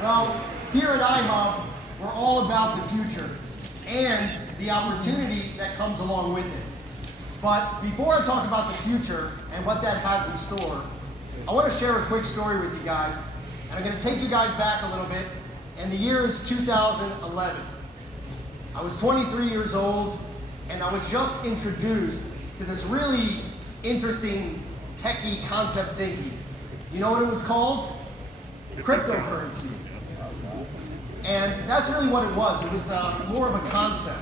Well, here at iHub, we're all about the future and the opportunity that comes along with it. But before I talk about the future and what that has in store, I want to share a quick story with you guys. And I'm going to take you guys back a little bit. And the year is 2011. I was 23 years old, and I was just introduced to this really interesting techie concept thinking. You know what it was called? Cryptocurrency. And that's really what it was. It was more of a concept.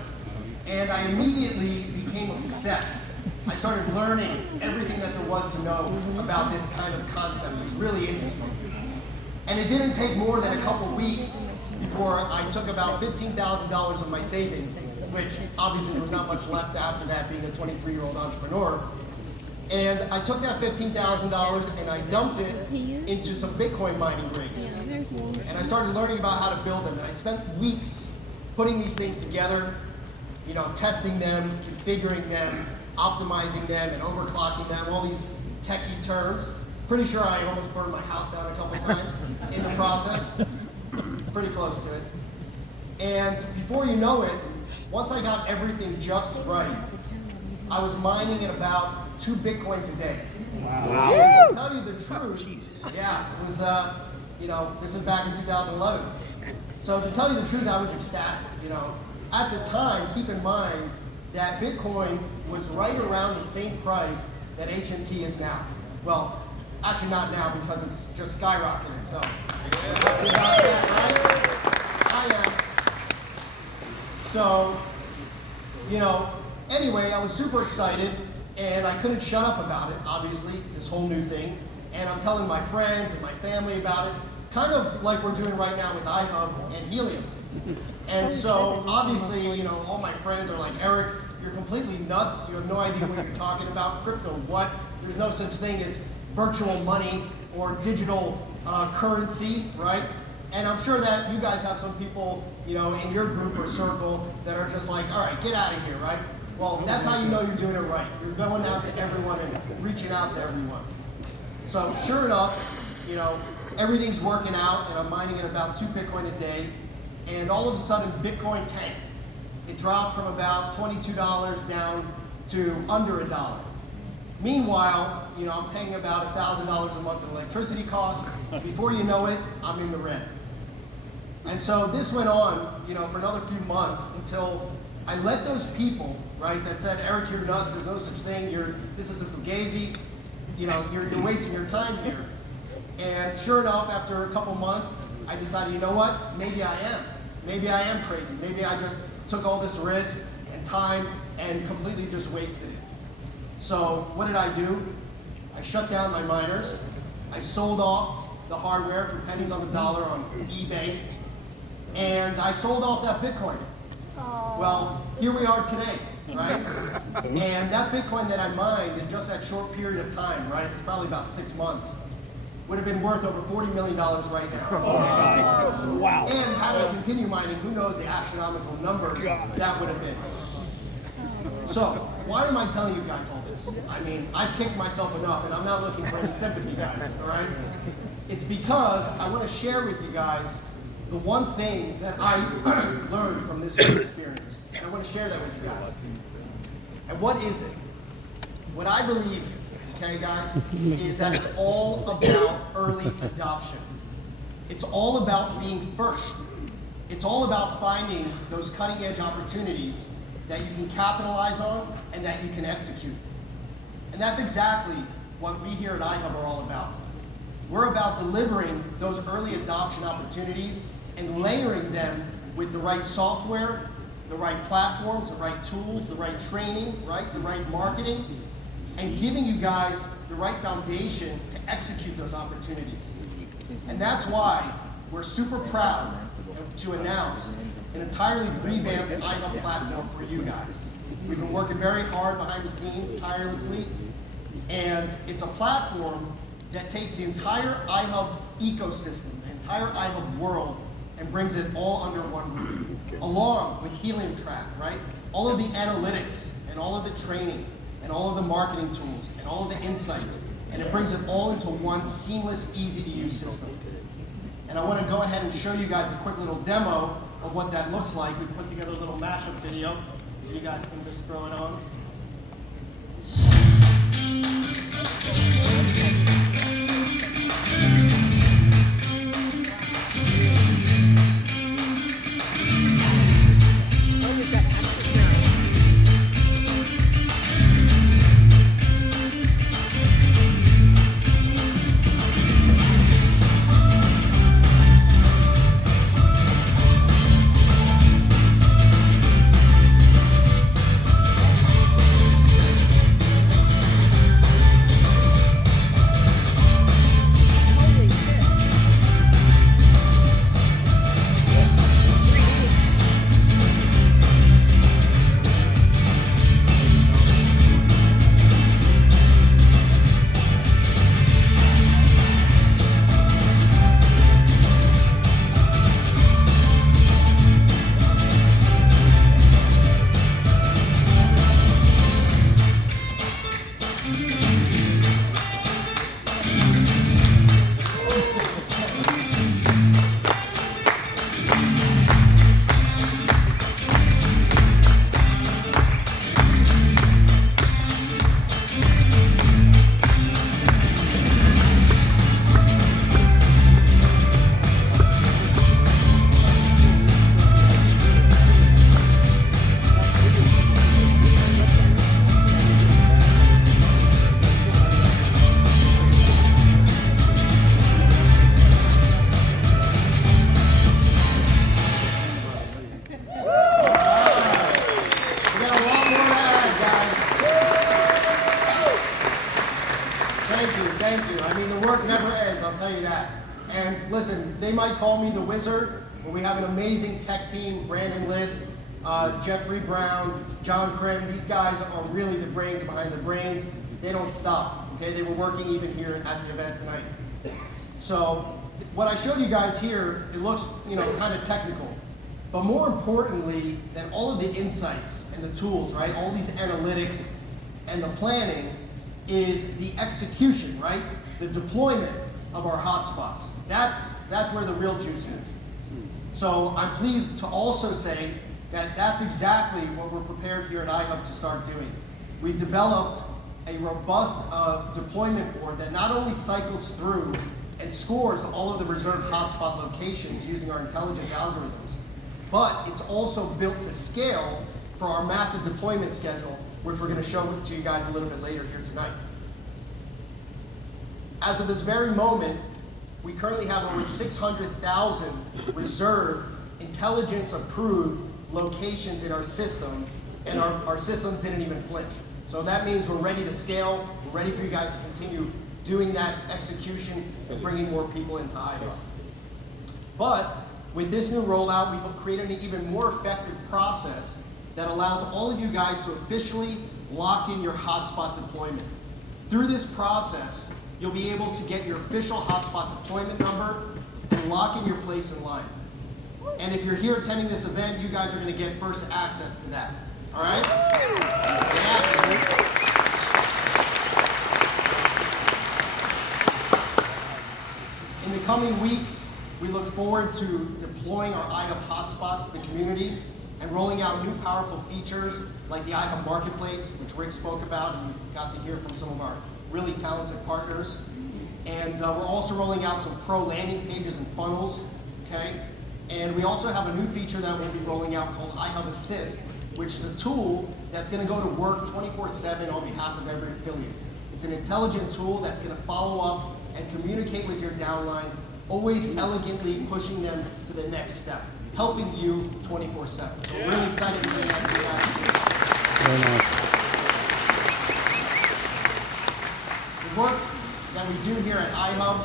And I immediately became obsessed. I started learning everything that there was to know about this kind of concept. It was really interesting. And it didn't take more than a couple weeks before I took about $15,000 of my savings, which obviously there was not much left after that, being a 23-year-old entrepreneur. And I took that $15,000 and I dumped it into some Bitcoin mining rigs. And I started learning about how to build them. And I spent weeks putting these things together, you know, testing them, configuring them, optimizing them, and overclocking them, all these techie terms. Pretty sure I almost burned my house down a couple times in the process. Pretty close to it. And before you know it, once I got everything just right, I was mining at about 2 Bitcoins a day. Wow. And to tell you the truth, yeah, it was, you know, this is back in 2011. So to tell you the truth, I was ecstatic, you know. At the time, keep in mind that Bitcoin was right around the same price that HNT is now. Well, actually not now because it's just skyrocketed, so. Happy about that, right? I am. So, you know, anyway, I was super excited and I couldn't shut up about it, obviously, this whole new thing. And I'm telling my friends and my family about it, kind of like we're doing right now with iHub and Helium. And so, obviously, you know, all my friends are like, Eric, you're completely nuts. You have no idea what you're talking about. Crypto, what? There's no such thing as virtual money or digital currency, right? And I'm sure that you guys have some people, you know, in your group or circle that are just like, all right, get out of here, right? Well, that's how you know you're doing it right. You're going out to everyone and reaching out to everyone. So sure enough, you know, everything's working out and I'm mining at about 2 Bitcoin a day. And all of a sudden, Bitcoin tanked. It dropped from about $22 down to under $1. Meanwhile, you know, I'm paying about $1,000 a month in electricity costs. Before you know it, I'm in the red. And so this went on, you know, for another few months until I let those people, right, that said, Eric, you're nuts, there's no such thing, this is a fugazi, you know, you're wasting your time here. And sure enough, after a couple months, I decided, you know what, maybe I am. Maybe I am crazy. Maybe I just took all this risk and time and completely just wasted it. So what did I do? I shut down my miners. I sold off the hardware for pennies on the dollar on eBay. And I sold off that Bitcoin. Well, here we are today, right? And that Bitcoin that I mined in just that short period of time, right, it's probably about 6 months, would have been worth over $40 million right now. Oh, wow. And had I continued mining, who knows the astronomical numbers that would have been. So, why am I telling you guys all this? I mean, I've kicked myself enough and I'm not looking for any sympathy, guys, all right? It's because I want to share with you guys the one thing that I learned from this whole experience. And I want to share that with you guys. And what is it? What I believe, okay, guys, is that it's all about early adoption. It's all about being first. It's all about finding those cutting-edge opportunities that you can capitalize on and that you can execute. And that's exactly what we here at iHub are all about. We're about delivering those early adoption opportunities and layering them with the right software, the right platforms, the right tools, the right training, right, the right marketing, and giving you guys the right foundation to execute those opportunities. And that's why we're super proud to announce an entirely revamped iHub platform for you guys. We've been working very hard behind the scenes, tirelessly, and it's a platform that takes the entire iHub ecosystem, the entire iHub world, and brings it all under one roof, along with Helium Track, right? All of the analytics and all of the training and all of the marketing tools and all of the insights, and it brings it all into one seamless, easy-to-use system. And I want to go ahead and show you guys a quick little demo of what that looks like. We put together a little mashup video. You guys can just throw it on. Thank you. I mean, the work never ends, I'll tell you that. And listen, they might call me the wizard, but we have an amazing tech team, Brandon Liss, Jeffrey Brown, John Krim. These guys are really the brains behind the brains. They don't stop, okay? They were working even here at the event tonight. So what I showed you guys here, it looks, kind of technical. But more importantly than all of the insights and the tools, right? All these analytics and the planning is the execution, right? The deployment of our hotspots. That's where the real juice is. So I'm pleased to also say that that's exactly what we're prepared here at iHub to start doing. We developed a robust deployment board that not only cycles through and scores all of the reserved hotspot locations using our intelligence algorithms, but it's also built to scale for our massive deployment schedule, which we're going to show to you guys a little bit later here tonight. As of this very moment, we currently have over 600,000 reserved, intelligence-approved locations in our system, and our systems didn't even flinch. So that means we're ready to scale, we're ready for you guys to continue doing that execution and bringing more people into iHub. But with this new rollout, we've created an even more effective process that allows all of you guys to officially lock in your hotspot deployment. Through this process, you'll be able to get your official hotspot deployment number and lock in your place in line. And if you're here attending this event, you guys are going to get first access to that. All right? In the coming weeks, we look forward to deploying our iHub hotspots to the community and rolling out new powerful features like the iHub Marketplace, which Rick spoke about and we got to hear from some of our really talented partners. And we're also rolling out some pro landing pages and funnels, okay? And we also have a new feature that we'll be rolling out called iHub Assist, which is a tool that's gonna go to work 24/7 on behalf of every affiliate. It's an intelligent tool that's gonna follow up and communicate with your downline, always elegantly pushing them to the next step, helping you 24/7. So we're really excited to bring that to you guys. Very nice. The work that we do here at iHub,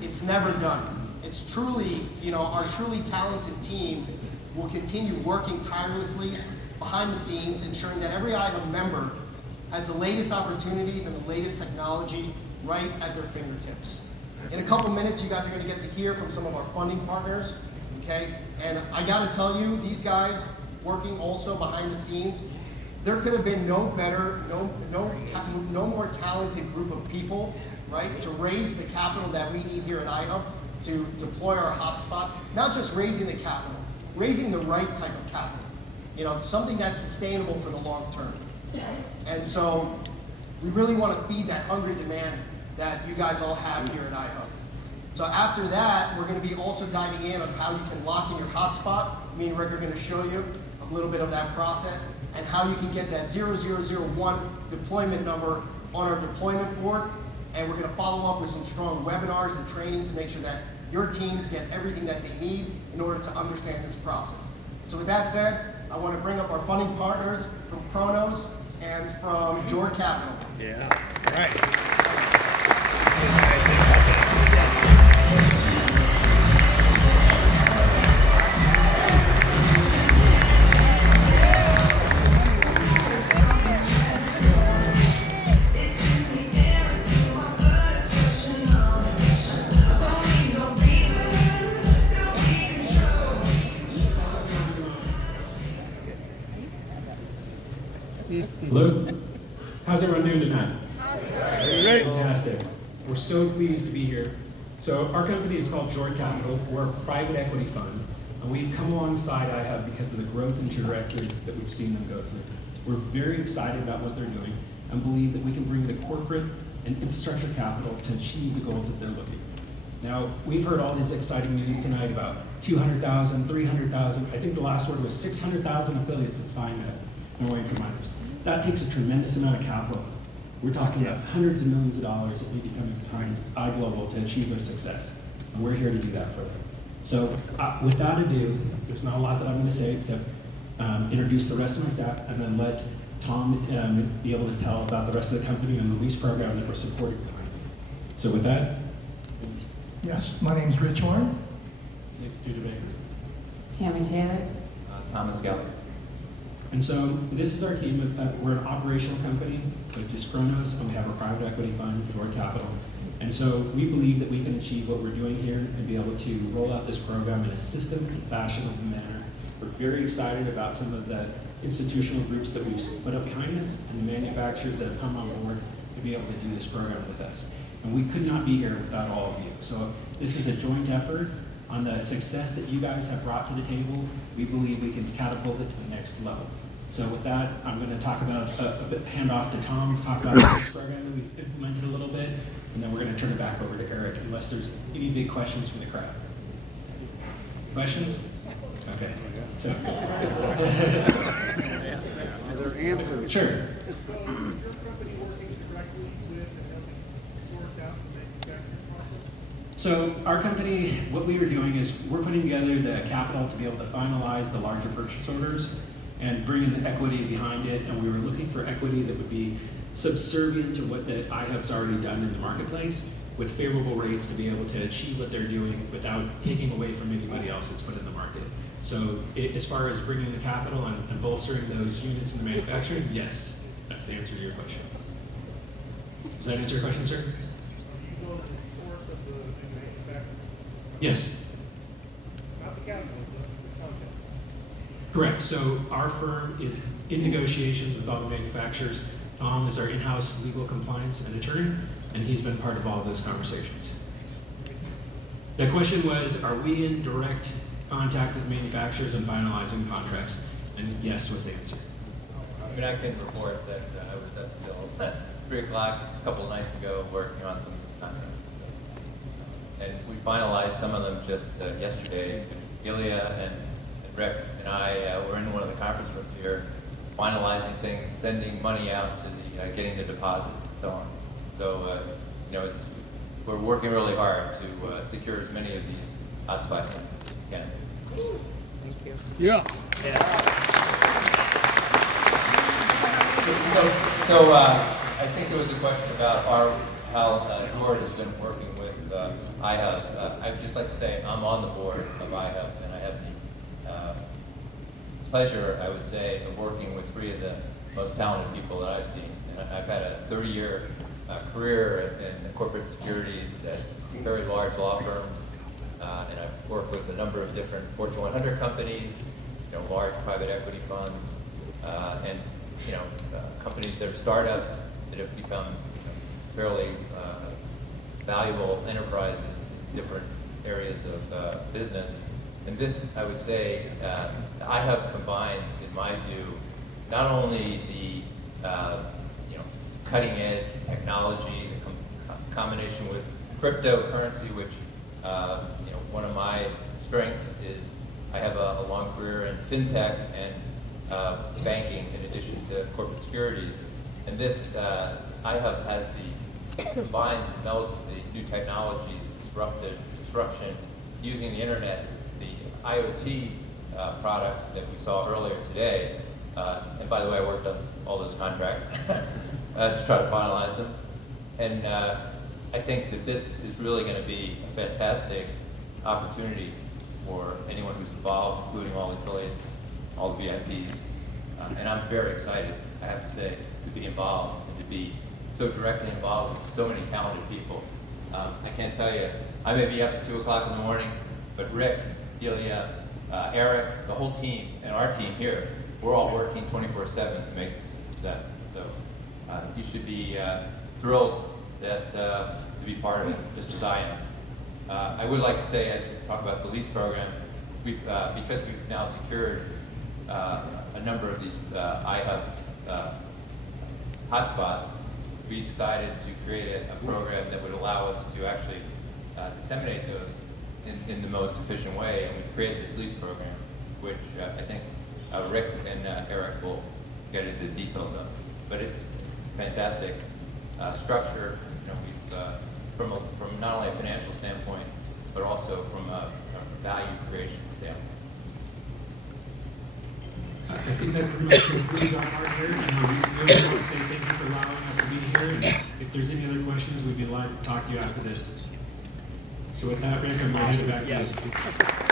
it's never done. It's truly, our truly talented team will continue working tirelessly behind the scenes, ensuring that every iHub member has the latest opportunities and the latest technology right at their fingertips. In a couple minutes, you guys are going to get to hear from some of our funding partners, okay? And I got to tell you, these guys working also behind the scenes, there could have been no better, no more talented group of people, right, to raise the capital that we need here at iHub to deploy our hotspots, not just raising the capital, raising the right type of capital. You know, something that's sustainable for the long term. And so we really want to feed that hungry demand that you guys all have here at iHub. So after that, we're going to be also diving in on how you can lock in your hotspot. Me and Rick are going to show you a little bit of that process and how you can get that 0001 deployment number on our deployment board. And we're going to follow up with some strong webinars and training to make sure that your teams get everything that they need in order to understand this process. So with that said, I want to bring up our funding partners from Kronos and from Jord Capital. Yeah, right. Hello, how's everyone doing tonight? Great. Fantastic. We're so pleased to be here. So our company is called Jord Capital. We're a private equity fund, and we've come alongside iHub because of the growth and trajectory that we've seen them go through. We're very excited about what they're doing and believe that we can bring the corporate and infrastructure capital to achieve the goals that they're looking. Now, we've heard all this exciting news tonight about 200,000, 300,000. I think the last word was 600,000 affiliates have signed up and are waiting for miners. That takes a tremendous amount of capital. We're talking about hundreds of millions of dollars that need to come behind iGlobal to achieve their success. And we're here to do that for them. So without ado, there's not a lot that I'm going to say except introduce the rest of my staff and then let Tom be able to tell about the rest of the company and the lease program that we're supporting behind. So with that. Yes, my name's Rich Horn. Nick Studebaker. Tammy Taylor. Thomas Geller. And so this is our team. We're an operational company, which is Kronos, and we have a private equity fund, Jord Capital. And so we believe that we can achieve what we're doing here and be able to roll out this program in a systematic fashion manner. We're very excited about some of the institutional groups that we've put up behind us and the manufacturers that have come on board to be able to do this program with us. And we could not be here without all of you. So this is a joint effort on the success that you guys have brought to the table. We believe we can catapult it to the next level. So with that, I'm going to talk about hand off to Tom to talk about this program that we've implemented a little bit, and then we're going to turn it back over to Eric, unless there's any big questions from the crowd. Questions? Okay. So. Are there answers? Sure. So our company, what we are doing is we're putting together the capital to be able to finalize the larger purchase orders and bring in the equity behind it. And we were looking for equity that would be subservient to what the iHub's already done in the marketplace with favorable rates to be able to achieve what they're doing without taking away from anybody else that's put in the market. So as far as bringing the capital and bolstering those units in the manufacturing, yes, that's the answer to your question. Does that answer your question, sir? Yes. Not the capital, the content. Correct. So our firm is in negotiations with all the manufacturers. Tom is our in-house legal compliance and attorney, and he's been part of all of those conversations. The question was, are we in direct contact with manufacturers and finalizing contracts? And yes was the answer. I mean, I can report that I was up till 3 o'clock a couple of nights ago working on some of these contracts. And we finalized some of them just yesterday. Ilya and Rick and I were in one of the conference rooms here, finalizing things, sending money out to the, getting the deposits and so on. So, you know, we're working really hard to secure as many of these hotspot things as we can. Thank you. Yeah. So I think there was a question about how Jord has been working with iHub. I'd just like to say I'm on the board of iHub, and I have the pleasure, I would say, of working with 3 of the most talented people that I've seen. And I've had a 30-year career in corporate securities at very large law firms, and I've worked with a number of different Fortune 100 companies, you know, large private equity funds, and you know, companies that are startups that have become fairly valuable enterprises in different areas of business. And this, I would say, iHub combines, in my view, not only the cutting edge technology, the combination with cryptocurrency, which one of my strengths is I have a long career in fintech and banking, in addition to corporate securities. And this iHub has combines and melds the new technology, disruption, using the internet, the IoT products that we saw earlier today. And by the way, I worked on all those contracts to try to finalize them. And I think that this is really going to be a fantastic opportunity for anyone who's involved, including all the affiliates, all the VIPs. And I'm very excited, I have to say, to be involved and to be so directly involved with so many talented people. I can't tell you, I may be up at 2 o'clock in the morning, but Rick, Delia, Eric, the whole team, and our team here, we're all working 24/7 to make this a success. So you should be thrilled to be part of it, just as I am. I would like to say, as we talk about the lease program, because we've now secured a number of these iHub hotspots, we decided to create a program that would allow us to actually disseminate those in the most efficient way. And we've created this lease program, which I think Rick and Eric will get into the details of. But it's a fantastic structure. We've from not only a financial standpoint, but also from a value creation standpoint. I think that pretty much concludes our part here. We really want to say thank you for allowing us to be here. And if there's any other questions, we'd be glad to talk to you after this. So with that, Rick, I'm going to hand it back to you.